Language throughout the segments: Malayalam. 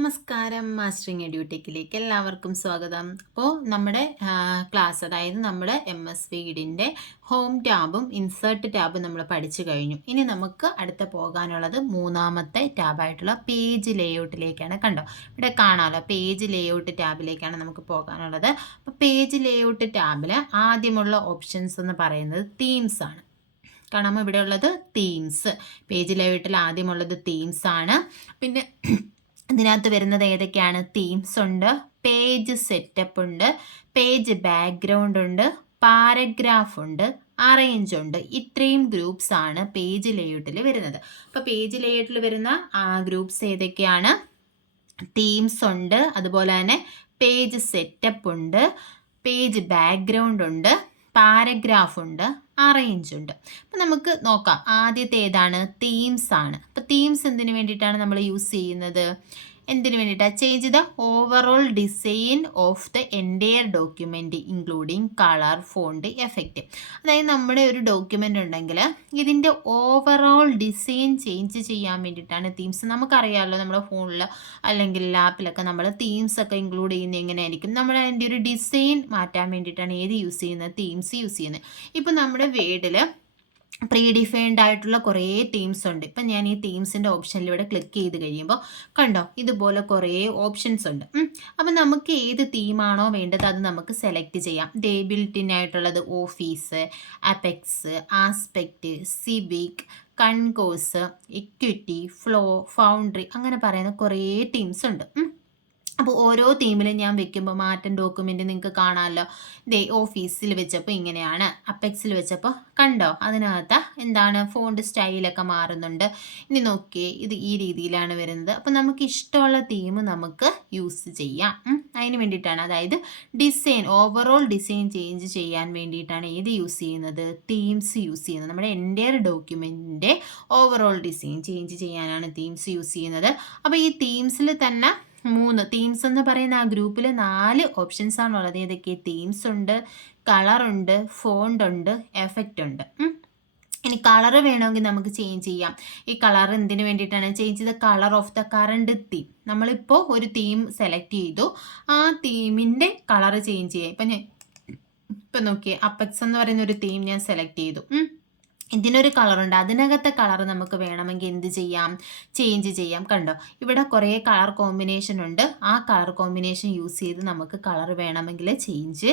നമസ്കാരം. മാസ്റ്ററിങ് എഡ്യൂടെക്കിലേക്ക് എല്ലാവർക്കും സ്വാഗതം. അപ്പോൾ നമ്മുടെ ക്ലാസ്, അതായത് നമ്മുടെ MS-വീഡിൻ്റെ ഹോം ടാബും ഇൻസേർട്ട് ടാബും നമ്മൾ പഠിച്ചു കഴിഞ്ഞു. ഇനി നമുക്ക് അടുത്ത പോകാനുള്ളത് മൂന്നാമത്തെ ടാബായിട്ടുള്ള പേജ് ലേഔട്ടിലേക്കാണ്. കണ്ടോ, ഇവിടെ കാണാമല്ലോ, പേജ് ലേഔട്ട് ടാബിലേക്കാണ് നമുക്ക് പോകാനുള്ളത്. അപ്പോൾ പേജ് ലേഔട്ട് ടാബിൽ ആദ്യമുള്ള ഓപ്ഷൻസ് എന്ന് പറയുന്നത് തീംസ് ആണ്. കാണാമോ, ഇവിടെ ഉള്ളത് തീംസ്. പേജ് ലേഔട്ടിൽ ആദ്യമുള്ളത് തീംസ് ആണ്. പിന്നെ ഇതിനകത്ത് വരുന്നത് ഏതൊക്കെയാണ്? തീംസ് ഉണ്ട്, പേജ് സെറ്റപ്പ് ഉണ്ട്, പേജ് ബാക്ക്ഗ്രൗണ്ട് ഉണ്ട്, പാരഗ്രാഫ് ഉണ്ട്, അറേഞ്ച് ഉണ്ട്. ഇത്രയും ഗ്രൂപ്പ്സ് ആണ് പേജ് ലേഔട്ടിൽ വരുന്നത്. അപ്പോൾ പേജ് ലേഔട്ടിൽ വരുന്ന ഗ്രൂപ്പ്സ് ഏതൊക്കെയാണ്? തീംസ് ഉണ്ട്, അതുപോലെ തന്നെ പേജ് സെറ്റപ്പ് ഉണ്ട്, പേജ് ബാക്ക്ഗ്രൗണ്ട് ഉണ്ട്, പാരഗ്രാഫ് ഉണ്ട്, അറേഞ്ച് ഉണ്ട്. അപ്പം നമുക്ക് നോക്കാം. ആദ്യത്തെ ഏതാണ്? തീംസ് ആണ്. അപ്പോൾ തീംസ് എന്തിനു വേണ്ടിയിട്ടാണ് നമ്മൾ യൂസ് ചെയ്യുന്നത്? എന്തിനു വേണ്ടിയിട്ടാണ്? Change the overall design of the entire document including colour, font, effect. അതായത് നമ്മുടെ ഒരു ഡോക്യുമെൻ്റ് ഉണ്ടെങ്കിൽ ഇതിൻ്റെ ഓവറോൾ ഡിസൈൻ ചേഞ്ച് ചെയ്യാൻ വേണ്ടിയിട്ടാണ് തീംസ്. നമുക്കറിയാമല്ലോ, നമ്മുടെ ഫോണിൽ അല്ലെങ്കിൽ ലാപ്പിലൊക്കെ നമ്മൾ തീംസ് ഒക്കെ ഇൻക്ലൂഡ് ചെയ്യുന്നത് എങ്ങനെയായിരിക്കും? നമ്മൾ അതിൻ്റെ ഒരു ഡിസൈൻ മാറ്റാൻ വേണ്ടിയിട്ടാണ് ഏത് യൂസ് ചെയ്യുന്നത്? തീംസ് യൂസ് ചെയ്യുന്നത്. ഇപ്പോൾ നമ്മുടെ വേർഡിൽ പ്രീ ഡിഫൈൻഡ് ആയിട്ടുള്ള കുറേ തീംസ് ഉണ്ട്. ഇപ്പം ഞാൻ ഈ തീംസിൻ്റെ ഓപ്ഷനിലൂടെ ക്ലിക്ക് ചെയ്ത് കഴിയുമ്പോൾ കണ്ടോ, ഇതുപോലെ കുറേ ഓപ്ഷൻസ് ഉണ്ട്. അപ്പം നമുക്ക് ഏത് തീമാണോ വേണ്ടത് അത് നമുക്ക് സെലക്ട് ചെയ്യാം. ഡേ ബിൽറ്റിനായിട്ടുള്ളത് office, apex, aspect, civic, concourse, equity, flow, foundry, അങ്ങനെ പറയുന്ന കുറേ തീംസ് ഉണ്ട്. അപ്പോൾ ഓരോ തീമിലും ഞാൻ വെക്കുമ്പോൾ മാറ്റം ഡോക്യുമെൻ്റ് നിങ്ങൾക്ക് കാണാമല്ലോ. ദേ ഓഫീസിൽ വെച്ചപ്പോൾ ഇങ്ങനെയാണ്, അപ്പെക്സിൽ വെച്ചപ്പോൾ കണ്ടോ, അതിനകത്ത് എന്താണ് ഫോണ്ട് സ്റ്റൈലൊക്കെ മാറുന്നുണ്ട്. ഇനി നോക്കിയേ, ഇത് ഈ രീതിയിലാണ് വരുന്നത്. അപ്പോൾ നമുക്ക് ഇഷ്ടമുള്ള തീം നമുക്ക് യൂസ് ചെയ്യാം. അതിന് വേണ്ടിയിട്ടാണ്, അതായത് ഡിസൈൻ, ഓവറോൾ ഡിസൈൻ ചേഞ്ച് ചെയ്യാൻ വേണ്ടിയിട്ടാണ് ഏത് യൂസ് ചെയ്യുന്നത്? തീംസ് യൂസ് ചെയ്യുന്നത്. നമ്മുടെ എൻറ്റയർ ഡോക്യുമെൻറ്റിൻ്റെ ഓവറോൾ ഡിസൈൻ ചേഞ്ച് ചെയ്യാനാണ് തീംസ് യൂസ് ചെയ്യുന്നത്. അപ്പോൾ ഈ തീംസിൽ തന്നെ 3 തീംസ് എന്ന് പറയുന്ന ആ ഗ്രൂപ്പിൽ 4 ഓപ്ഷൻസ് ആണുള്ളത്. ഏതൊക്കെ? തീംസ് ഉണ്ട്, കളറുണ്ട്, ഫോണ്ട് ഉണ്ട്, എഫക്റ്റ് ഉണ്ട്. ഇനി കളർ വേണമെങ്കിൽ നമുക്ക് ചേഞ്ച് ചെയ്യാം. ഈ കളർ എന്തിനു വേണ്ടിയിട്ടാണ്? Change the colour of the current theme. നമ്മളിപ്പോൾ ഒരു തീം സെലക്ട് ചെയ്തു, ആ തീമിൻ്റെ കളർ ചേഞ്ച് ചെയ്യാം. ഇപ്പം നോക്കിയേ, അപ്പെക്സ് എന്ന് പറയുന്ന ഒരു തീം ഞാൻ സെലക്ട് ചെയ്തു. ഇതിനൊരു കളറുണ്ട്, അതിനകത്തെ കളർ നമുക്ക് വേണമെങ്കിൽ എന്ത് ചെയ്യാം? ചേഞ്ച് ചെയ്യാം. കണ്ടോ, ഇവിടെ കുറേ കളർ കോമ്പിനേഷൻ ഉണ്ട്. ആ കളർ കോമ്പിനേഷൻ യൂസ് ചെയ്ത് നമുക്ക് കളർ വേണമെങ്കിൽ ചേഞ്ച്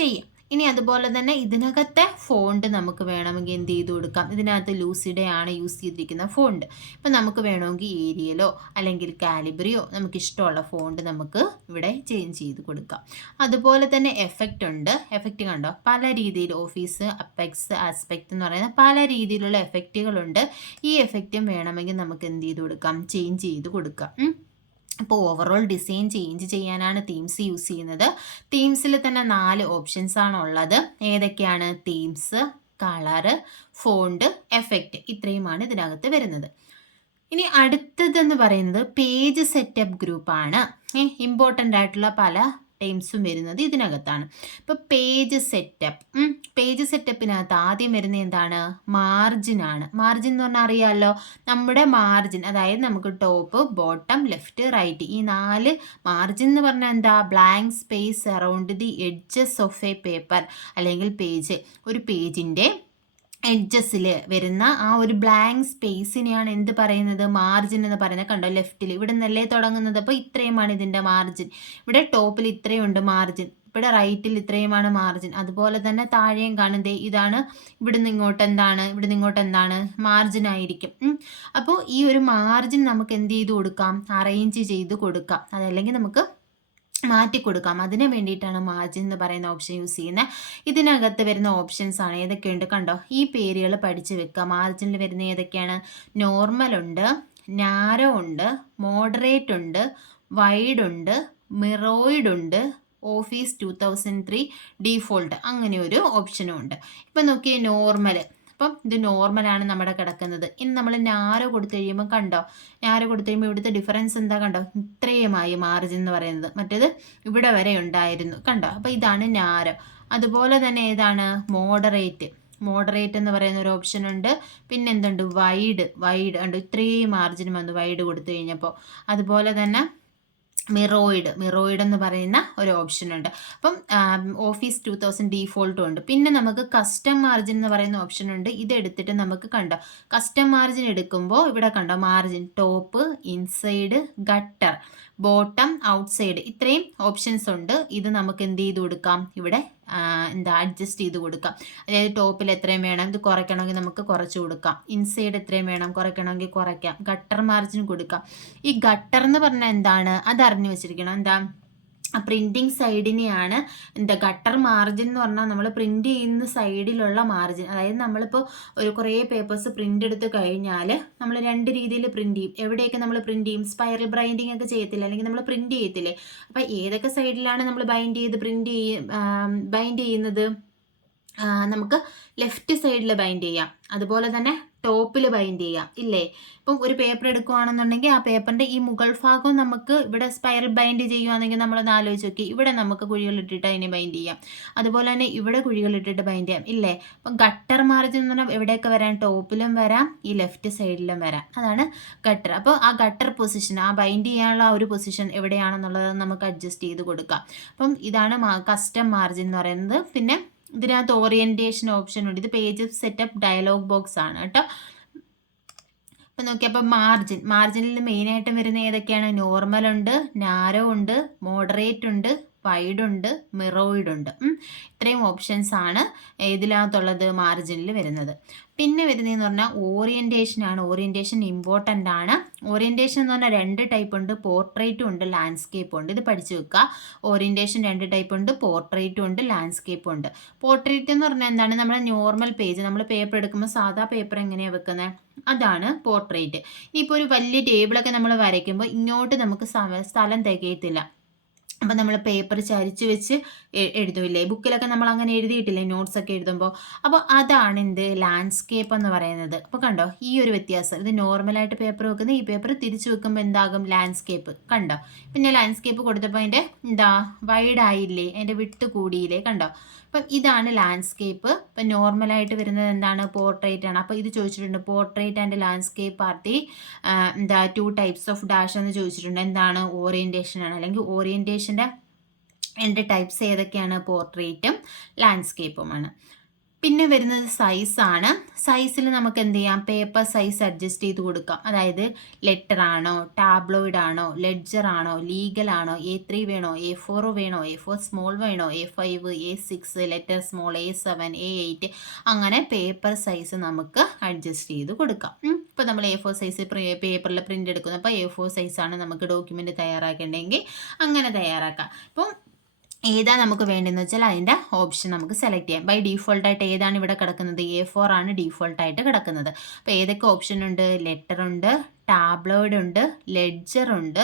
ചെയ്യാം. ഇനി അതുപോലെ തന്നെ ഇതിനകത്തെ ഫോണ്ട് നമുക്ക് വേണമെങ്കിൽ എന്ത് ചെയ്ത് കൊടുക്കാം? ഇതിനകത്ത് ലൂസിഡേ ആണ് യൂസ് ചെയ്തിരിക്കുന്ന ഫോണ്ട്. ഇപ്പം നമുക്ക് വേണമെങ്കിൽ ഏരിയലോ അല്ലെങ്കിൽ കാലിബ്രിയോ നമുക്ക് ഇഷ്ടമുള്ള ഫോണ്ട് നമുക്ക് ഇവിടെ ചേഞ്ച് ചെയ്ത് കൊടുക്കാം. അതുപോലെ തന്നെ എഫക്റ്റ് ഉണ്ട്. എഫക്റ്റ് കണ്ടോ, പല രീതിയിൽ ഓഫീസ്, അപ്പെക്സ്, ആസ്പെക്റ്റ് എന്ന് പറയുന്ന പല രീതിയിലുള്ള എഫക്റ്റുകളുണ്ട്. ഈ എഫക്റ്റും വേണമെങ്കിൽ നമുക്ക് എന്ത് ചെയ്ത് കൊടുക്കാം? ചേഞ്ച് ചെയ്ത് കൊടുക്കാം. അപ്പോൾ ഓവറോൾ ഡിസൈൻ ചേഞ്ച് ചെയ്യാനാണ് തീംസ് യൂസ് ചെയ്യുന്നത്. തീംസിൽ തന്നെ 4 ഓപ്ഷൻസ് ആണ് ഉള്ളത്. ഏതൊക്കെയാണ്? തീംസ്, കളറ്, ഫോണ്ട്, എഫക്റ്റ്, ഇത്രയുമാണ് ഇതിനകത്ത് വരുന്നത്. ഇനി അടുത്തതെന്ന് പറയുന്നത് പേജ് സെറ്റപ്പ് ഗ്രൂപ്പാണ്. ഇമ്പോർട്ടൻ്റ് ആയിട്ടുള്ള പല ടൈംസും വരുന്നത് ഇതിനകത്താണ്. ഇപ്പോൾ പേജ് സെറ്റപ്പിനകത്ത് ആദ്യം വരുന്നത് എന്താണ്? മാർജിനാണ്. മാർജിൻ എന്ന് പറഞ്ഞാൽ അറിയാമല്ലോ, നമ്മുടെ മാർജിൻ, അതായത് നമുക്ക് ടോപ്പ്, ബോട്ടം, ലെഫ്റ്റ്, റൈറ്റ്, ഈ 4 മാർജിൻ എന്ന് പറഞ്ഞാൽ എന്താ? Blank space around the edges of A paper അല്ലെങ്കിൽ പേജ്. ഒരു പേജിൻ്റെ എഡ്ജസിൽ വരുന്ന ആ ഒരു ബ്ലാങ്ക് സ്പേസിനെയാണ് എന്ത് പറയുന്നത്? മാർജിൻ എന്ന് പറയുന്നത്. കണ്ടോ, ലെഫ്റ്റിൽ ഇവിടെ നിന്നല്ലേ തുടങ്ങുന്നത്. അപ്പോൾ ഇത്രയുമാണ് ഇതിൻ്റെ മാർജിൻ. ഇവിടെ ടോപ്പിൽ ഇത്രയുണ്ട് മാർജിൻ, ഇവിടെ റൈറ്റിൽ ഇത്രയുമാണ് മാർജിൻ. അതുപോലെ തന്നെ താഴെയും കാണുന്നത് ഇതാണ്. ഇവിടുന്ന് ഇങ്ങോട്ട് എന്താണ്? മാർജിൻ ആയിരിക്കും. അപ്പോൾ ഈ ഒരു മാർജിൻ നമുക്ക് എന്ത് ചെയ്ത് കൊടുക്കാം? അറേഞ്ച് ചെയ്ത് കൊടുക്കാം. അതല്ലെങ്കിൽ നമുക്ക് മാറ്റി കൊടുക്കാം. അതിന് വേണ്ടിയിട്ടാണ് മാർജിൻ എന്ന് പറയുന്ന ഓപ്ഷൻ യൂസ് ചെയ്യുന്നത്. ഇതിനകത്ത് വരുന്ന ഓപ്ഷൻസ് ആണ് ഏതൊക്കെയുണ്ട്? കണ്ടോ, ഈ പേരുകൾ പഠിച്ച് വെക്കുക. മാർജിനിൽ വരുന്ന ഏതൊക്കെയാണ്? നോർമൽ ഉണ്ട്, നാരോ ഉണ്ട്, മോഡറേറ്റ് ഉണ്ട്, വൈഡ് ഉണ്ട്, മിറോയിഡ് ഉണ്ട്, ഓഫീസ് 2003 ഡീഫോൾട്ട്, അങ്ങനെ ഒരു ഓപ്ഷനും ഉണ്ട്. ഇപ്പം നോക്കിയേ, നോർമൽ. അപ്പം ഇത് നോർമലാണ് നമ്മുടെ കിടക്കുന്നത്. ഇനി നമ്മൾ നാരോ കൊടുത്തു കഴിയുമ്പോൾ കണ്ടോ, നാരോ കൊടുത്തു കഴിയുമ്പോൾ ഇവിടുത്തെ ഡിഫറൻസ് എന്താ? കണ്ടോ, ഇത്രയുമായി മാർജിൻ എന്ന് പറയുന്നത്. മറ്റേത് ഇവിടെ വരെ ഉണ്ടായിരുന്നു. കണ്ടോ, അപ്പോൾ ഇതാണ് നാരോ. അതുപോലെ തന്നെ ഏതാണ്? മോഡറേറ്റ് എന്ന് പറയുന്ന ഒരു ഓപ്ഷൻ ഉണ്ട്. പിന്നെ വൈഡ് ഉണ്ട്. ഇത്രയും മാർജിൻ വന്നു വൈഡ് കൊടുത്തു കഴിഞ്ഞപ്പോൾ. അതുപോലെ തന്നെ മിറോയിഡ് എന്ന് പറയുന്ന ഒരു ഓപ്ഷൻ ഉണ്ട്. അപ്പം ഓഫീസ് 2000 ഡീഫോൾട്ടും ഉണ്ട്. പിന്നെ നമുക്ക് കസ്റ്റം മാർജിൻ എന്ന് പറയുന്ന ഓപ്ഷൻ ഉണ്ട്. ഇത് എടുത്തിട്ട് നമുക്ക് കണ്ടോ കസ്റ്റം മാർജിൻ എടുക്കുമ്പോൾ ഇവിടെ കണ്ടോ margin top, inside, gutter, bottom, outside ഇത്രയും ഓപ്ഷൻസ് ഉണ്ട്. ഇത് നമുക്ക് എന്ത് ചെയ്ത് കൊടുക്കാം ഇവിടെ അഡ്ജസ്റ്റ് ചെയ്ത് കൊടുക്കാം. അതായത് ടോപ്പിൽ എത്രയും വേണം, ഇത് കുറയ്ക്കണമെങ്കിൽ നമുക്ക് കുറച്ച് കൊടുക്കാം. ഇൻസൈഡ് എത്രയും വേണം, കുറയ്ക്കണമെങ്കിൽ കുറയ്ക്കാം. ഗട്ടർ മാർജിൻ കൊടുക്കാം. ഈ ഗട്ടർ എന്ന് പറഞ്ഞാൽ എന്താണ് അത് അറിഞ്ഞു വെച്ചിരിക്കണം. എന്താ പ്രിന്റിങ് സൈഡിനെയാണ് ഗട്ടർ മാർജിൻ എന്ന് പറഞ്ഞാൽ നമ്മൾ പ്രിന്റ് ചെയ്യുന്ന സൈഡിലുള്ള മാർജിൻ. അതായത് നമ്മളിപ്പോൾ കുറേ പേപ്പേഴ്സ് പ്രിന്റ് എടുത്ത് കഴിഞ്ഞാൽ നമ്മൾ രണ്ട് രീതിയിൽ പ്രിന്റ് ചെയ്യും. എവിടെയൊക്കെ നമ്മൾ പ്രിന്റ് ചെയ്യും, സ്പൈറൽ ബൈൻഡിങ് ഒക്കെ ചെയ്യത്തില്ല, അല്ലെങ്കിൽ നമ്മൾ പ്രിന്റ് ചെയ്യത്തില്ലേ. അപ്പം ഏതൊക്കെ സൈഡിലാണ് നമ്മൾ ബൈൻഡ് ചെയ്യുന്നത്, നമുക്ക് ലെഫ്റ്റ് സൈഡിൽ ബൈൻഡ് ചെയ്യാം. അതുപോലെ തന്നെ ടോപ്പിൽ ബൈൻഡ് ചെയ്യാം ഇല്ലേ. ഇപ്പം ഒരു പേപ്പർ എടുക്കുകയാണെന്നുണ്ടെങ്കിൽ ആ പേപ്പറിൻ്റെ ഈ മുകൾ ഭാഗം നമുക്ക് ഇവിടെ സ്പൈറൽ ബൈൻഡ് ചെയ്യുകയാണെങ്കിൽ നമ്മളൊന്ന് ആലോചിച്ച് നോക്കി, ഇവിടെ നമുക്ക് കുഴികളിട്ടിട്ട് അതിനെ ബൈൻഡ് ചെയ്യാം. അതുപോലെ തന്നെ ഇവിടെ കുഴികളിട്ടിട്ട് ബൈൻഡ് ചെയ്യാം ഇല്ലേ. അപ്പം ഗട്ടർ മാർജിൻ എന്ന് പറഞ്ഞാൽ എവിടെയൊക്കെ വരാം, ടോപ്പിലും വരാം, ഈ ലെഫ്റ്റ് സൈഡിലും വരാം. അതാണ് ഗട്ടർ. അപ്പോൾ ആ ഗട്ടർ പൊസിഷൻ, ആ ബൈൻഡ് ചെയ്യാനുള്ള ആ ഒരു പൊസിഷൻ എവിടെയാണെന്നുള്ളത് നമുക്ക് അഡ്ജസ്റ്റ് ചെയ്ത് കൊടുക്കാം. അപ്പം ഇതാണ് കസ്റ്റം മാർജിൻ എന്ന് പറയുന്നത്. പിന്നെ ഇതിനകത്ത് ഓറിയന്റേഷൻ ഓപ്ഷൻ ഉണ്ട്. ഇത് പേജ് സെറ്റപ്പ് ഡയലോഗ് ബോക്സ് ആണ് കേട്ടോ. അപ്പം നോക്കിയപ്പോൾ മാർജിനിൽ മെയിനായിട്ടും വരുന്ന ഏതൊക്കെയാണ്, നോർമൽ ഉണ്ട്, നാരോ ഉണ്ട്, മോഡറേറ്റ് ഉണ്ട്, വൈഡ് ഉണ്ട്, മിറോയിഡ് ഉണ്ട്. ഇത്രയും ഓപ്ഷൻസ് ആണ് ഇതിനകത്തുള്ളത് മാർജിനിൽ വരുന്നത്. പിന്നെ വരുന്നതെന്ന് പറഞ്ഞാൽ ഓറിയന്റേഷൻ ആണ്. ഓറിയന്റേഷൻ ഇമ്പോർട്ടൻ്റ് ആണ്. ഓറിയന്റേഷൻ എന്ന് പറഞ്ഞാൽ 2 ടൈപ്പ് ഉണ്ട്, പോർട്രേറ്റും ഉണ്ട്, ലാൻഡ്സ്കേപ്പും ഉണ്ട്. ഇത് പഠിച്ചു വെക്കുക. ഓറിയന്റേഷൻ 2 ടൈപ്പ് ഉണ്ട്, പോർട്രേറ്റും ഉണ്ട്, ലാൻഡ്സ്കേപ്പും ഉണ്ട്. പോർട്രേറ്റ് എന്ന് പറഞ്ഞാൽ എന്താണ്, നമ്മൾ നോർമൽ പേജ്, നമ്മൾ പേപ്പർ എടുക്കുമ്പോൾ സാധാ പേപ്പർ എങ്ങനെയാണ് വെക്കുന്നത്, അതാണ് പോർട്രേറ്റ്. ഇനിയിപ്പോൾ ഒരു വലിയ ടേബിളൊക്കെ നമ്മൾ വരയ്ക്കുമ്പോൾ ഇങ്ങോട്ട് നമുക്ക് സ്ഥലം തികയത്തില്ല. അപ്പം നമ്മൾ പേപ്പർ ചരിച്ച് വെച്ച് എഴുതുമില്ലേ, ബുക്കിലൊക്കെ നമ്മൾ അങ്ങനെ എഴുതിയിട്ടില്ലേ നോട്ട്സ് ഒക്കെ എഴുതുമ്പോൾ. അപ്പോൾ അതാണ് എന്ത് ലാൻഡ്സ്കേപ്പ് എന്ന് പറയുന്നത്. അപ്പോൾ കണ്ടോ ഈ ഒരു വ്യത്യാസം. ഇത് നോർമലായിട്ട് പേപ്പർ വെക്കുന്നത്, ഈ പേപ്പർ തിരിച്ചു വെക്കുമ്പോൾ എന്താകും, ലാൻഡ്സ്കേപ്പ്. കണ്ടോ പിന്നെ ലാൻഡ്സ്കേപ്പ് കൊടുത്തപ്പോൾ അതിൻ്റെ വൈഡ് ആയില്ലേ, അതിൻ്റെ വിട്ട് കൂടിയില്ലേ, കണ്ടോ. അപ്പം ഇതാണ് ലാൻഡ്സ്കേപ്പ്. ഇപ്പം നോർമലായിട്ട് വരുന്നത് എന്താണ്, പോർട്രേറ്റ് ആണ്. അപ്പോൾ ഇത് ചോദിച്ചിട്ടുണ്ട്, portrait and landscape are the 2 types of dash എന്ന് ചോദിച്ചിട്ടുണ്ട്. എന്താണ്, ഓറിയന്റേഷൻ ആണ്. അല്ലെങ്കിൽ ഓറിയന്റേഷൻ്റെ 2 ടൈപ്സ് ഏതൊക്കെയാണ്, പോർട്രേറ്റും ലാൻഡ്സ്കേപ്പുമാണ്. പിന്നെ വരുന്നത് സൈസാണ്. സൈസിൽ നമുക്ക് എന്ത് ചെയ്യാം, പേപ്പർ സൈസ് അഡ്ജസ്റ്റ് ചെയ്ത് കൊടുക്കാം. അതായത് ലെറ്റർ ആണോ, ടാബ്ലോയിഡ് ആണോ, ലെഡ്ജർ ആണോ, ലീഗൽ ആണോ, A3 വേണോ, A4 വേണോ, A4 സ്മോൾ വേണോ, A5, A6, letter small, A7, A8, അങ്ങനെ പേപ്പർ സൈസ് നമുക്ക് അഡ്ജസ്റ്റ് ചെയ്ത് കൊടുക്കാം. ഇപ്പോൾ നമ്മൾ A4 സൈസ് പേപ്പറിൽ പ്രിൻ്റ് എടുക്കുന്നു. അപ്പോൾ A4 സൈസാണ് നമുക്ക് ഡോക്യുമെൻ്റ് തയ്യാറാക്കേണ്ടെങ്കിൽ അങ്ങനെ തയ്യാറാക്കാം. അപ്പം ഏതാ നമുക്ക് വേണ്ടതെന്ന് വെച്ചാൽ അതിൻ്റെ ഓപ്ഷൻ നമുക്ക് സെലക്ട് ചെയ്യാം. ബൈ ഡീഫോൾട്ടായിട്ട് ഏതാണ് ഇവിടെ കിടക്കുന്നത്, A4 ആണ് ഡീഫോൾട്ടായിട്ട് കിടക്കുന്നത്. അപ്പോൾ ഏതൊക്കെ ഓപ്ഷൻ ഉണ്ട്, ലെറ്റർ ഉണ്ട്, ടാബ്ലോയിഡ് ഉണ്ട്, ലെഡ്ജർ ഉണ്ട്,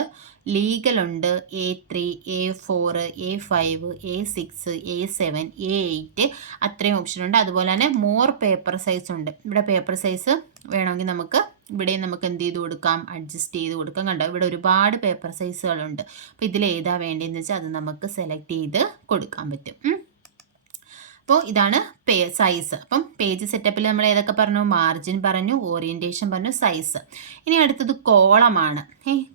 ലീഗൽ ഉണ്ട്, A3, A4, A5, A6, A7, A8 അത്രയും ഓപ്ഷൻ ഉണ്ട്. അതുപോലെ തന്നെ മോർ പേപ്പർ സൈസ് ഉണ്ട്. ഇവിടെ പേപ്പർ സൈസ് വേണമെങ്കിൽ നമുക്ക് ഇവിടെയും നമുക്ക് എന്ത് ചെയ്ത് കൊടുക്കാം, അഡ്ജസ്റ്റ് ചെയ്ത് കൊടുക്കാം. കണ്ടോ ഇവിടെ ഒരുപാട് പേപ്പർ സൈസുകളുണ്ട്. അപ്പോൾ ഇതിൽ ഏതാ വേണ്ടതെന്ന് വെച്ചാൽ അത് നമുക്ക് സെലക്ട് ചെയ്ത് കൊടുക്കാൻ പറ്റും. അപ്പോൾ ഇതാണ് സൈസ്. അപ്പം പേജ് സെറ്റപ്പിൽ നമ്മൾ ഏതൊക്കെ പറഞ്ഞു, മാർജിൻ പറഞ്ഞു, ഓറിയന്റേഷൻ പറഞ്ഞു, സൈസ്. ഇനി അടുത്തത് കോളമാണ്.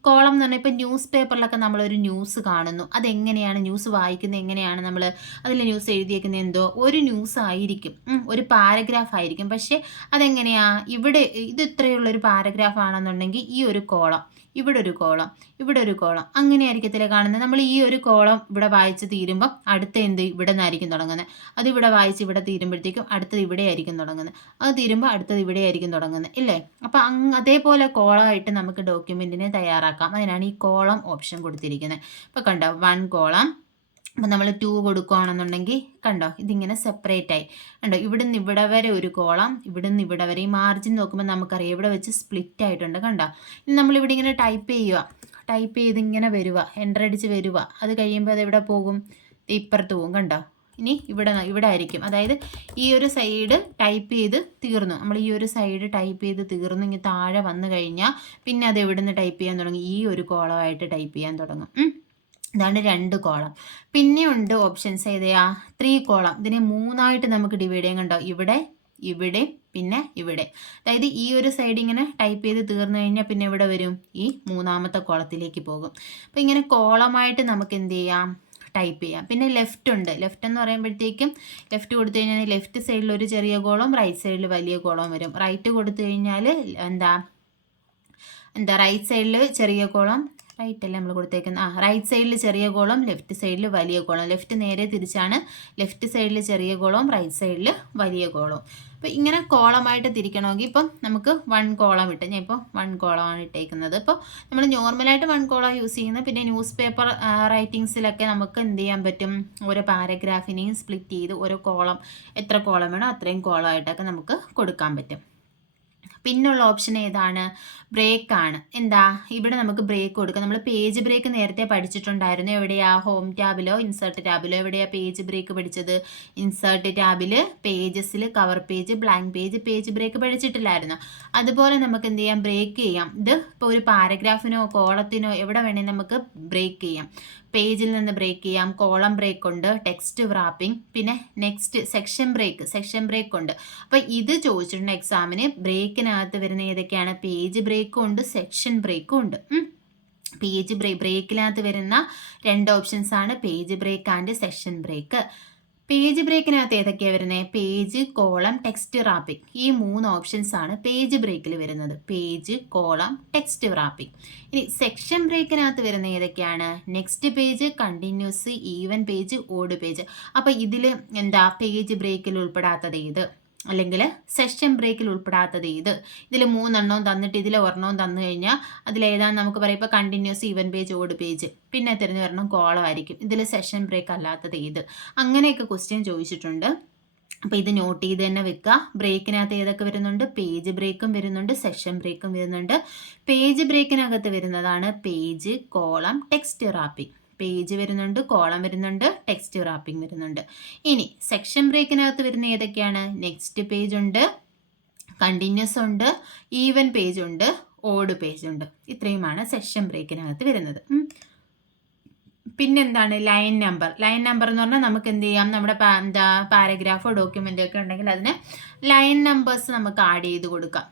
കോളം എന്ന് പറഞ്ഞാൽ ഇപ്പോൾ ന്യൂസ് പേപ്പറിലൊക്കെ നമ്മളൊരു ന്യൂസ് കാണുന്നു. അതെങ്ങനെയാണ് ന്യൂസ് വായിക്കുന്നത്, എങ്ങനെയാണ് നമ്മൾ അതിൽ ന്യൂസ് എഴുതിയേക്കുന്നത്, എന്തോ ഒരു ന്യൂസ് ആയിരിക്കും, ഒരു പാരഗ്രാഫ് ആയിരിക്കും. പക്ഷേ അതെങ്ങനെയാണ്, ഇവിടെ ഇത് ഇത്രയുള്ളൊരു പാരഗ്രാഫ് ആണെന്നുണ്ടെങ്കിൽ ഈ ഒരു കോളം, ഇവിടെ ഒരു കോളം, ഇവിടെ ഒരു കോളം, അങ്ങനെ ആയിരിക്കത്തില്ല കാണുന്നത്. നമ്മൾ ഈ ഒരു കോളം ഇവിടെ വായിച്ച് തീരുമ്പം അടുത്ത എന്ത് ഇവിടെ നിന്നായിരിക്കും തുടങ്ങുന്നത്. അത് ഇവിടെ വായിച്ച് ഇവിടെ തീരുമ്പോഴത്തേക്കും അടുത്തത് ഇവിടെ ആയിരിക്കും തുടങ്ങുന്നത്. അത് തീരുമ്പോൾ അടുത്തത് ഇവിടെ ആയിരിക്കും തുടങ്ങുന്നത് ഇല്ലേ. അപ്പം അതേപോലെ കോളമായിട്ട് നമുക്ക് ഡോക്യുമെൻറ്റിനെ തയ്യാറാക്കാം. അതിനാണ് ഈ കോളം ഓപ്ഷൻ കൊടുത്തിരിക്കുന്നത്. ഇപ്പോൾ കണ്ടോ 1 കോളം. അപ്പം നമ്മൾ 2 കൊടുക്കുകയാണെന്നുണ്ടെങ്കിൽ കണ്ടോ ഇതിങ്ങനെ സെപ്പറേറ്റ് ആയി. കണ്ടോ ഇവിടുന്ന് ഇവിടെ വരെ ഒരു കോളം, ഇവിടുന്ന് ഇവിടെ വരെ. ഈ മാർജിൻ നോക്കുമ്പോൾ നമുക്കറിയാം ഇവിടെ വെച്ച് സ്പ്ലിറ്റ് ആയിട്ടുണ്ട്. കണ്ടോ ഇനി നമ്മളിവിടെ ഇങ്ങനെ ടൈപ്പ് ചെയ്ത് ഇങ്ങനെ വരിക, എൻ്റർ അടിച്ച് വരിക. അത് കഴിയുമ്പോൾ അത് എവിടെ പോകും, ഇപ്പുറത്ത് പോകും. കണ്ടോ ഇനി ഇവിടെ ആയിരിക്കും. അതായത് ഈ ഒരു സൈഡ് ടൈപ്പ് ചെയ്ത് തീർന്നു, നമ്മൾ ഈ ഒരു സൈഡ് ടൈപ്പ് ചെയ്ത് തീർന്നു. ഇങ്ങനെ താഴെ വന്നു കഴിഞ്ഞാൽ പിന്നെ അത് എവിടെ നിന്ന് ടൈപ്പ് ചെയ്യാൻ തുടങ്ങും, ഈ ഒരു കോളമായിട്ട് ടൈപ്പ് ചെയ്യാൻ തുടങ്ങും. ഇതാണ് 2 കോളം. പിന്നെയുണ്ട് ഓപ്ഷൻസ് ഏതെയാ, 3 കോളം. ഇതിനെ 3 ആയിട്ട് നമുക്ക് ഡിവൈഡ് ചെയ്യാൻ. കണ്ടോ ഇവിടെ, ഇവിടെ, പിന്നെ ഇവിടെ. അതായത് ഈ ഒരു സൈഡ് ഇങ്ങനെ ടൈപ്പ് ചെയ്ത് തീർന്നു കഴിഞ്ഞാൽ പിന്നെ ഇവിടെ വരും, ഈ മൂന്നാമത്തെ കോളത്തിലേക്ക് പോകും. അപ്പോൾ ഇങ്ങനെ കോളമായിട്ട് നമുക്ക് എന്ത് ചെയ്യാം, ടൈപ്പ് ചെയ്യാം. പിന്നെ ലെഫ്റ്റ് ഉണ്ട്. ലെഫ്റ്റ് എന്ന് പറയുമ്പോഴത്തേക്കും ലെഫ്റ്റ് കൊടുത്തു കഴിഞ്ഞാൽ ലെഫ്റ്റ് സൈഡിൽ ഒരു ചെറിയ കോളവും റൈറ്റ് സൈഡിൽ വലിയ കോളവും വരും. റൈറ്റ് കൊടുത്തു കഴിഞ്ഞാൽ എന്താ റൈറ്റ് സൈഡിൽ ചെറിയ കോളം, റൈറ്റ് അല്ലേ നമ്മൾ കൊടുത്തേക്കുന്നത്, റൈറ്റ് സൈഡിൽ ചെറിയ കോളം, ലെഫ്റ്റ് സൈഡിൽ വലിയ കോളം. ലെഫ്റ്റ് നേരെ തിരിച്ചാണ്, ലെഫ്റ്റ് സൈഡിൽ ചെറിയ കോളവും റൈറ്റ് സൈഡിൽ വലിയ കോളവും. അപ്പോൾ ഇങ്ങനെ കോളമായിട്ട് തിരിക്കണമെങ്കിൽ ഇപ്പം നമുക്ക് 1 കോളം ഇട്ട്, ഞാൻ ഇപ്പോൾ 1 കോളമാണ് ഇട്ടേക്കുന്നത്. ഇപ്പോൾ നമ്മൾ നോർമലായിട്ട് 1 കോളം യൂസ് ചെയ്യുന്നത്. പിന്നെ ന്യൂസ് പേപ്പർ റൈറ്റിങ്സിലൊക്കെ നമുക്ക് എന്ത് ചെയ്യാൻ പറ്റും, ഓരോ പാരഗ്രാഫിനെയും സ്പ്ലിറ്റ് ചെയ്ത് ഓരോ കോളം, എത്ര കോളം വേണോ അത്രയും കോളമായിട്ടൊക്കെ നമുക്ക് കൊടുക്കാൻ പറ്റും. പിന്നുള്ള ഓപ്ഷൻ ഏതാണ്, ബ്രേക്ക് ആണ്. എന്താ, ഇവിടെ നമുക്ക് ബ്രേക്ക് കൊടുക്കാം. നമ്മൾ പേജ് ബ്രേക്ക് നേരത്തെ പഠിച്ചിട്ടുണ്ടായിരുന്നു. എവിടെയാ, ഹോം ടാബിലോ ഇൻസേർട്ട് ടാബിലോ എവിടെയാ പേജ് ബ്രേക്ക് പഠിച്ചത്? ഇൻസേർട്ട് ടാബിൽ പേജസിൽ cover page, blank page, page break പഠിച്ചിട്ടില്ലായിരുന്നു. അതുപോലെ നമുക്ക് എന്ത് ചെയ്യാം, ബ്രേക്ക് ചെയ്യാം. ഇത് ഇപ്പോൾ ഒരു പാരഗ്രാഫിനോ കോളത്തിനോ എവിടെ വേണമെങ്കിൽ നമുക്ക് ബ്രേക്ക് ചെയ്യാം. പേജിൽ നിന്ന് ബ്രേക്ക് ചെയ്യാം, കോളം ബ്രേക്ക് ഉണ്ട്, ടെക്സ്റ്റ് വ്രാപ്പിംഗ്, പിന്നെ നെക്സ്റ്റ് സെക്ഷൻ ബ്രേക്ക് ഉണ്ട്. അപ്പോൾ ഇത് ചോദിച്ചിട്ടുണ്ട് എക്സാമിന്. ബ്രേക്കിനകത്ത് വരുന്ന ഏതൊക്കെയാണ്, പേജ് ബ്രേക്കും ഉണ്ട്, സെക്ഷൻ ബ്രേക്കും ഉണ്ട്. പേജ് ബ്രേക്കിനകത്ത് വരുന്ന 2 ഓപ്ഷൻസ് ആണ് page break and section break. Page ബ്രേക്കിനകത്ത് ഏതൊക്കെയാണ് വരുന്നത്, പേജ്, കോളം, ടെക്സ്റ്റ് റാപ്പിംഗ്. ഈ 3 ഓപ്ഷൻസ് ആണ് പേജ് ബ്രേക്കിൽ വരുന്നത്, പേജ്, കോളം, ടെക്സ്റ്റ് റാപ്പിംഗ്. ഇനി സെക്ഷൻ ബ്രേക്കിനകത്ത് വരുന്ന ഏതൊക്കെയാണ്, next page, continuous, even page, odd page. അപ്പോൾ ഇതിൽ എന്താ പേജ് ബ്രേക്കിൽ ഉൾപ്പെടാത്തത് ഏത്, അല്ലെങ്കിൽ സെഷൻ ബ്രേക്കിൽ ഉൾപ്പെടാത്തത് ഏത്? ഇതിൽ 3 എണ്ണവും തന്നിട്ട് ഇതിൽ ഒരെണ്ണവും തന്നു കഴിഞ്ഞാൽ അതിലേതാന്ന് നമുക്ക് പറയാം. ഇപ്പോൾ continuous, even page, odd page, പിന്നെ തിരഞ്ഞു വരണം കോളം ആയിരിക്കും. ഇതിൽ സെഷൻ ബ്രേക്ക് അല്ലാത്തത് ഏത്? അങ്ങനെയൊക്കെ ക്വസ്റ്റ്യൻ ചോദിച്ചിട്ടുണ്ട്. അപ്പോൾ ഇത് നോട്ട് ചെയ്ത് തന്നെ വെക്കുക. ബ്രേക്കിനകത്ത് ഏതൊക്കെ വരുന്നുണ്ട്, പേജ് ബ്രേക്കും വരുന്നുണ്ട്, സെഷൻ ബ്രേക്കും വരുന്നുണ്ട്. പേജ് ബ്രേക്കിനകത്ത് വരുന്നതാണ് page, column, text wrapping. Page വരുന്നുണ്ട്, കോളം വരുന്നുണ്ട്, ടെക്സ്റ്റ് റാപ്പിംഗ് വരുന്നുണ്ട്. ഇനി സെക്ഷൻ ബ്രേക്കിനകത്ത് വരുന്ന ഏതൊക്കെയാണ്, നെക്സ്റ്റ് പേജ് ഉണ്ട്, കണ്ടിന്യൂസ് ഉണ്ട്, ഈവൻ പേജ് ഉണ്ട്, ഓഡ് പേജ് ഉണ്ട്. ഇത്രയുമാണ് സെക്ഷൻ ബ്രേക്കിനകത്ത് വരുന്നത്. പിന്നെന്താണ്, ലൈൻ നമ്പർ എന്ന് പറഞ്ഞാൽ നമുക്ക് എന്ത് ചെയ്യാം, നമ്മുടെ പാരഗ്രാഫോ ഡോക്യുമെൻ്റോ ഒക്കെ ഉണ്ടെങ്കിൽ അതിന് ലൈൻ നമ്പേഴ്സ് നമുക്ക് ആഡ് ചെയ്ത് കൊടുക്കാം.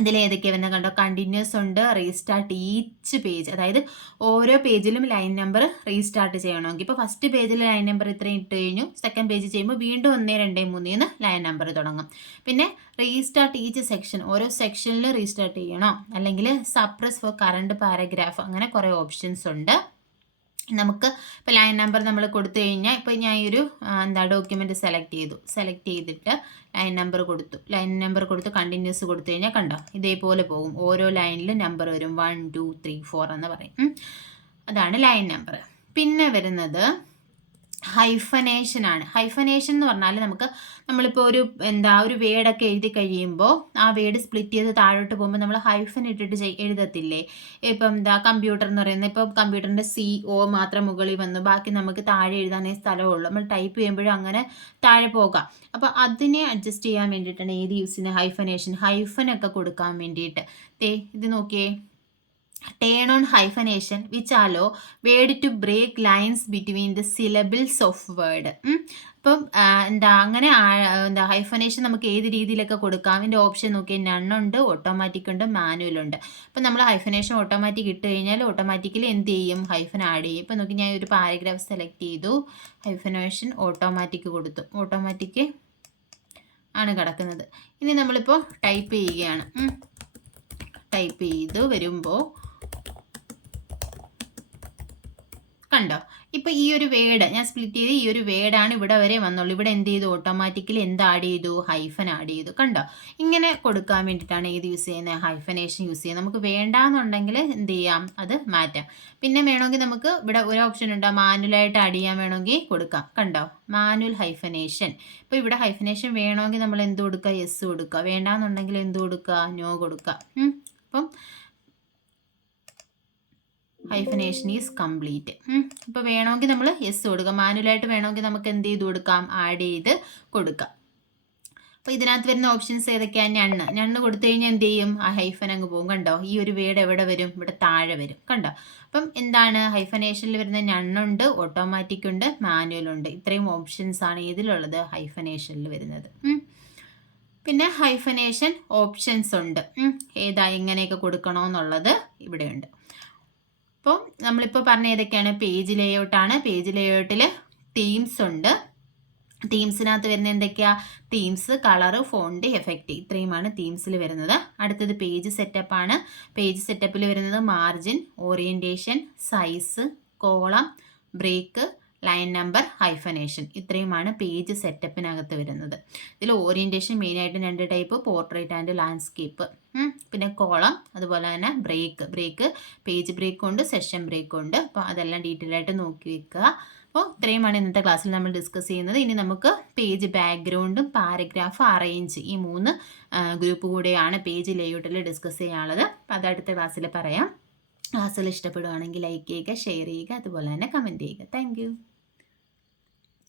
ഇതിൽ ഏതൊക്കെയാണ് വരുന്നത് കണ്ടോ, കണ്ടിന്യൂസ് ഉണ്ട്, റീസ്റ്റാർട്ട് ഈച്ച് പേജ്, അതായത് ഓരോ പേജിലും ലൈൻ നമ്പർ റീസ്റ്റാർട്ട് ചെയ്യണമെങ്കിൽ ഇപ്പോൾ ഫസ്റ്റ് പേജിൽ ലൈൻ നമ്പർ ഇത്രയും ഇട്ട് കഴിഞ്ഞു, സെക്കൻഡ് പേജ് ചെയ്യുമ്പോൾ വീണ്ടും 1, 2, 3 ലൈൻ നമ്പർ തുടങ്ങും. പിന്നെ റീസ്റ്റാർട്ട് ഈച്ച് സെക്ഷൻ, ഓരോ സെക്ഷനിൽ റീസ്റ്റാർട്ട് ചെയ്യണോ, അല്ലെങ്കിൽ സപ്രസ് ഫോർ കറണ്ട് പാരഗ്രാഫ്, അങ്ങനെ കുറേ ഓപ്ഷൻസ് ഉണ്ട്. നമുക്ക് ഇപ്പോൾ ലൈൻ നമ്പർ നമ്മൾ കൊടുത്തു കഴിഞ്ഞാൽ, ഇപ്പോൾ ഞാൻ ഈ ഒരു ഡോക്യുമെൻ്റ് സെലക്ട് ചെയ്തിട്ട് ലൈൻ നമ്പർ കൊടുത്ത് കണ്ടിന്യൂസ് കൊടുത്തു കഴിഞ്ഞാൽ കണ്ടോ ഇതേപോലെ പോകും. ഓരോ ലൈനിലും നമ്പർ വരും, 1, 2, 3, 4 എന്ന് പറയും. അതാണ് ലൈൻ നമ്പർ. പിന്നെ വരുന്നത് ഹൈഫനേഷൻ ആണ്. ഹൈഫനേഷൻ എന്ന് പറഞ്ഞാൽ നമ്മളിപ്പോൾ ഒരു വേർഡൊക്കെ എഴുതി കഴിയുമ്പോൾ ആ വേർഡ് സ്പ്ലിറ്റ് ചെയ്ത് താഴോട്ട് പോകുമ്പോൾ നമ്മൾ ഹൈഫൻ ഇട്ടിട്ട് എഴുതത്തില്ലേ. ഇപ്പം കമ്പ്യൂട്ടർ എന്ന് പറയുന്നത്, ഇപ്പോൾ കമ്പ്യൂട്ടറിൻ്റെ CO മാത്രം മുകളിൽ വന്നു, ബാക്കി നമുക്ക് താഴെ എഴുതാനേ സ്ഥലമുള്ളൂ. നമ്മൾ ടൈപ്പ് ചെയ്യുമ്പോഴും അങ്ങനെ താഴെ പോകാം. അപ്പോൾ അതിനെ അഡ്ജസ്റ്റ് ചെയ്യാൻ വേണ്ടിയിട്ടാണ് ഏത് യൂസ് ചെയ്യുന്നത്, ഹൈഫനൊക്കെ കൊടുക്കാൻ വേണ്ടിയിട്ട്. ഇത് നോക്കിയേ, turn on hyphenation which allow word to break lines between the syllables of word. അപ്പം അങ്ങനെ ഹൈഫനേഷൻ നമുക്ക് ഏത് രീതിയിലൊക്കെ കൊടുക്കാം. അതിൻ്റെ ഓപ്ഷൻ നോക്കിയാൽ നണ്ണുണ്ട്, ഓട്ടോമാറ്റിക് ഉണ്ട്, മാനുവൽ ഉണ്ട്. അപ്പം നമ്മൾ ഹൈഫനേഷൻ ഓട്ടോമാറ്റിക് ഇട്ട് കഴിഞ്ഞാൽ ഓട്ടോമാറ്റിക്കലി എന്ത് ചെയ്യും, ഹൈഫൻ ആഡ് ചെയ്യും. ഇപ്പം നോക്കി, ഞാൻ ഒരു പാരഗ്രാഫ് സെലക്ട് ചെയ്തു, ഹൈഫനേഷൻ ഓട്ടോമാറ്റിക് കൊടുത്തു, ഓട്ടോമാറ്റിക് ആണ് കിടക്കുന്നത്. ഇനി നമ്മളിപ്പോൾ ടൈപ്പ് ചെയ്യുകയാണ്. ടൈപ്പ് ചെയ്ത് വരുമ്പോൾ കണ്ടോ, ഇപ്പോൾ ഈ ഒരു വേർഡ് ഞാൻ സ്പ്ലിറ്റ് ചെയ്ത് ഈ ഒരു വേർഡാണ് ഇവിടെ വരെ വന്നുള്ളൂ. ഇവിടെ എന്ത് ചെയ്തു, ഓട്ടോമാറ്റിക്കലി എന്ത് ആഡ് ചെയ്തു, ഹൈഫൻ ആഡ് ചെയ്തു. കണ്ടോ, ഇങ്ങനെ കൊടുക്കാൻ വേണ്ടിയിട്ടാണ് ഏത് യൂസ് ചെയ്യുന്നത്, ഹൈഫനേഷൻ യൂസ് ചെയ്യുന്നത്. നമുക്ക് വേണ്ടാന്നുണ്ടെങ്കിൽ എന്ത് ചെയ്യാം, അത് മാറ്റാം. പിന്നെ വേണമെങ്കിൽ നമുക്ക് ഇവിടെ ഒരു ഓപ്ഷൻ ഉണ്ട്, മാനുവലായിട്ട് ആഡ് ചെയ്യാൻ വേണമെങ്കിൽ കൊടുക്കാം. കണ്ടോ, മാനുവൽ ഹൈഫനേഷൻ. ഇപ്പോൾ ഇവിടെ ഹൈഫനേഷൻ വേണമെങ്കിൽ നമ്മൾ എന്ത് കൊടുക്കുക, യെസ് കൊടുക്കുക. വേണ്ടാന്നുണ്ടെങ്കിൽ എന്ത് കൊടുക്കുക, നോ കൊടുക്കുക. അപ്പം ഹൈഫനേഷൻ ഈസ് കംപ്ലീറ്റ്. ഇപ്പോൾ വേണമെങ്കിൽ നമ്മൾ യെസ് കൊടുക്കാം, മാനുവലായിട്ട് വേണമെങ്കിൽ നമുക്ക് എന്ത് ചെയ്ത് കൊടുക്കാം, ആഡ് ചെയ്ത് കൊടുക്കാം. അപ്പോൾ ഇതിനകത്ത് വരുന്ന ഓപ്ഷൻസ് ഏതൊക്കെയാണ്, ഞണ്ണ് കൊടുത്തു കഴിഞ്ഞാൽ എന്ത് ചെയ്യും, ആ ഹൈഫൻ അങ്ങ് പോകും. കണ്ടോ, ഈ ഒരു വേർഡ് എവിടെ വരും, ഇവിടെ താഴെ വരും. കണ്ടോ, അപ്പം എന്താണ് ഹൈഫനേഷനിൽ വരുന്ന ഞണ്ണുണ്ട്, ഓട്ടോമാറ്റിക് ഉണ്ട്, മാനുവൽ ഉണ്ട്. ഇത്രയും ഓപ്ഷൻസ് ആണ് ഇതിലുള്ളത്, ഹൈഫനേഷനിൽ വരുന്നത്. പിന്നെ ഹൈഫനേഷൻ ഓപ്ഷൻസ് ഉണ്ട്. ഏതാ എങ്ങനെയൊക്കെ കൊടുക്കണമെന്നുള്ളത് ഇവിടെയുണ്ട്. അപ്പോൾ നമ്മളിപ്പോൾ പറഞ്ഞ ഏതൊക്കെയാണ്? പേജ് ലേഔട്ടാണ്. പേജ് ലേഔട്ടിൽ തീംസ് ഉണ്ട്. തീംസിനകത്ത് വരുന്ന എന്തൊക്കെയാ? തീംസ്, കളറ്, ഫോണ്ട്, എഫക്റ്റ്, ഇത്രയുമാണ് തീംസിൽ വരുന്നത്. അടുത്തത് പേജ് സെറ്റപ്പാണ്. പേജ് സെറ്റപ്പിൽ വരുന്നത് margin, orientation, size, column, break, line number, hyphenation, ഇത്രയുമാണ് പേജ് സെറ്റപ്പിനകത്ത് വരുന്നത്. ഇതിൽ ഓറിയൻറ്റേഷൻ മെയിനായിട്ട് 2 ടൈപ്പ്, പോർട്രേറ്റ് ആൻഡ് ലാൻഡ്സ്കേപ്പ്. പിന്നെ കോളം, അതുപോലെ തന്നെ ബ്രേക്ക് പേജ് ബ്രേക്കും ഉണ്ട്, സെഷൻ ബ്രേക്കും ഉണ്ട്. അപ്പോൾ അതെല്ലാം ഡീറ്റെയിൽ ആയിട്ട് നോക്കി വെക്കുക. അപ്പോൾ ഇത്രയുമാണ് ഇന്നത്തെ ക്ലാസ്സിൽ നമ്മൾ ഡിസ്കസ് ചെയ്യുന്നത്. ഇനി നമുക്ക് പേജ് ബാക്ക്ഗ്രൗണ്ടും പാരഗ്രാഫ് അറേഞ്ച്, ഈ 3 ഗ്രൂപ്പ് കൂടെയാണ് പേജ് ലേഔട്ടിൽ ഡിസ്കസ് ചെയ്യാനുള്ളത്. അപ്പോൾ അത് അടുത്ത ക്ലാസ്സിൽ പറയാം. ക്ലാസ്സിൽ ഇഷ്ടപ്പെടുകയാണെങ്കിൽ ലൈക്ക് ചെയ്യുക, ഷെയർ ചെയ്യുക, അതുപോലെ തന്നെ കമൻറ്റ് ചെയ്യുക. താങ്ക്